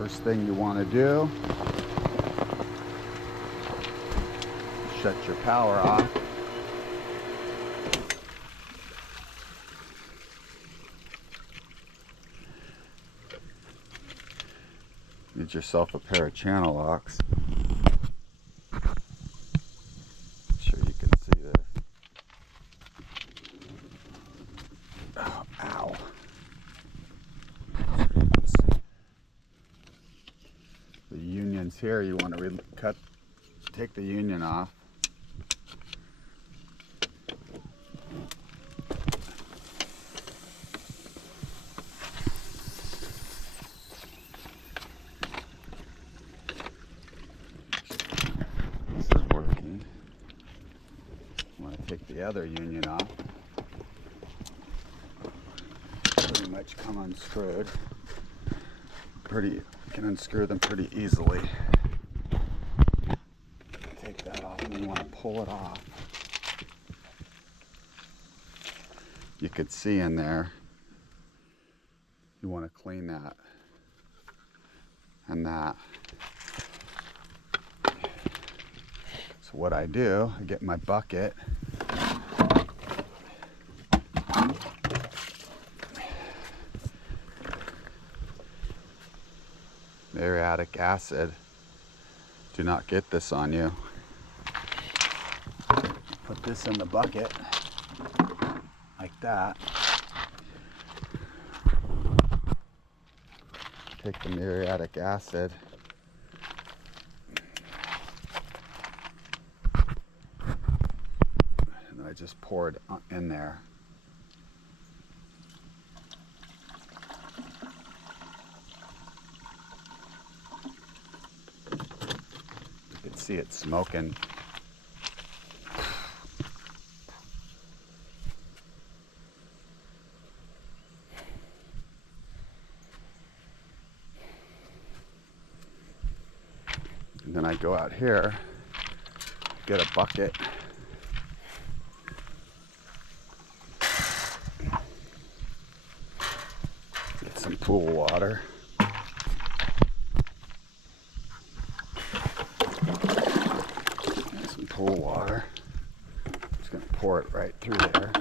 First thing you want to do, shut your power off. Get yourself a pair of channel locks. Make sure you can see this. Oh, ow. The unions here, you want to take the union off. This is working. You want to take the other union off. Pretty much come unscrewed. You can unscrew them pretty easily. Take that off and you want to pull it off. You could see in there. You want to clean that and that. So what I do, I get my bucket. Muriatic acid. Do not get this on you. Put this in the bucket like that. Take the muriatic acid. And I just pour it in there. You can see it smoking. And then I go out here, get a bucket. Get some pool water. Some pool water. I'm just going to pour it right through there.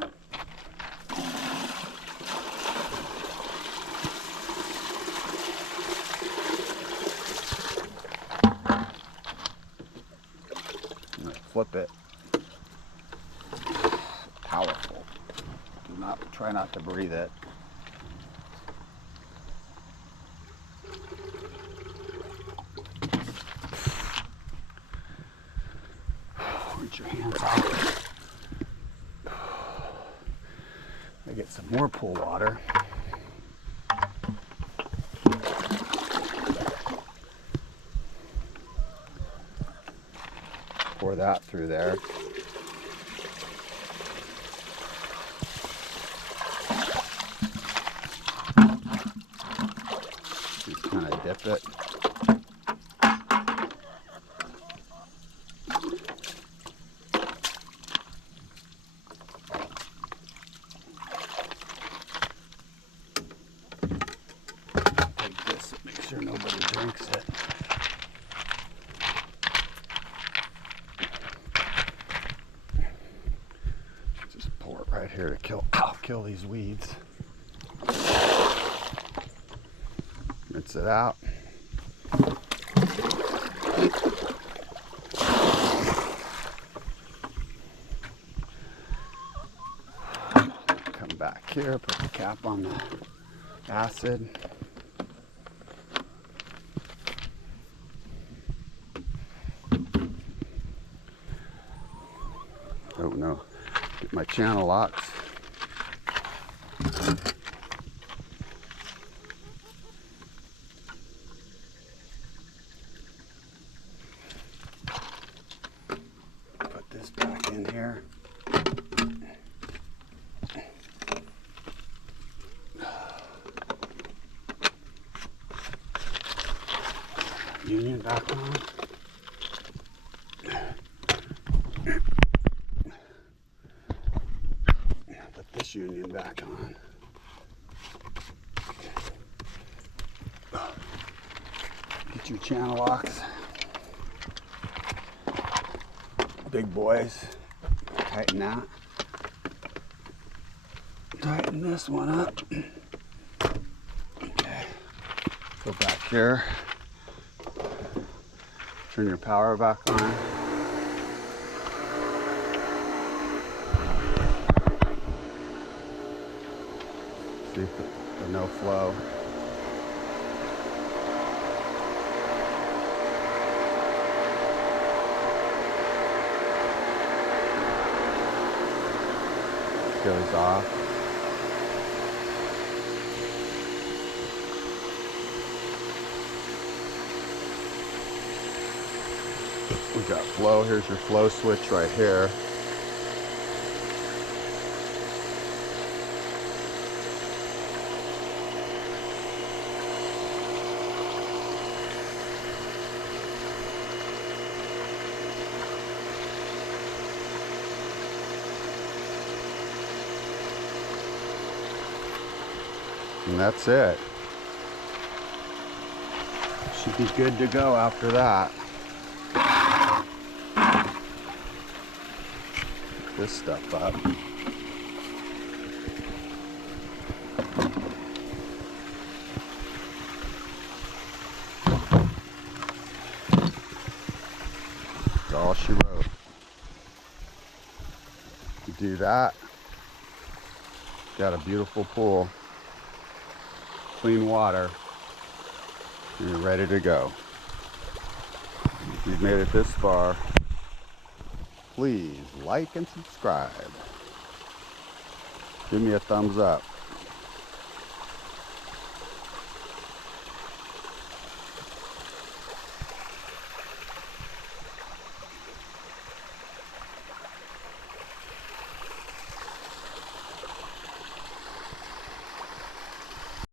Flip it. Powerful. Try not to breathe it. Get your hands off. I get some more pool water. Pour that through there. Just kind of dip it. Take this, make sure nobody drinks it. Right here to kill these weeds. Rinse it out. Come back here, put the cap on the acid. Oh no. Get my channel locks. Put this back in here. Union back on. This union back on. Got your channel locks. Big boys. Tighten that. Tighten this one up. Okay. Go back here. Turn your power back on. See the no flow. Goes off. We got flow. Here's your flow switch right here. And that's it. Should be good to go after that. Pick this stuff up. That's all she wrote. You do that, got a beautiful pool. Clean water, and you're ready to go. If you've made it this far, please like and subscribe. Give me a thumbs up.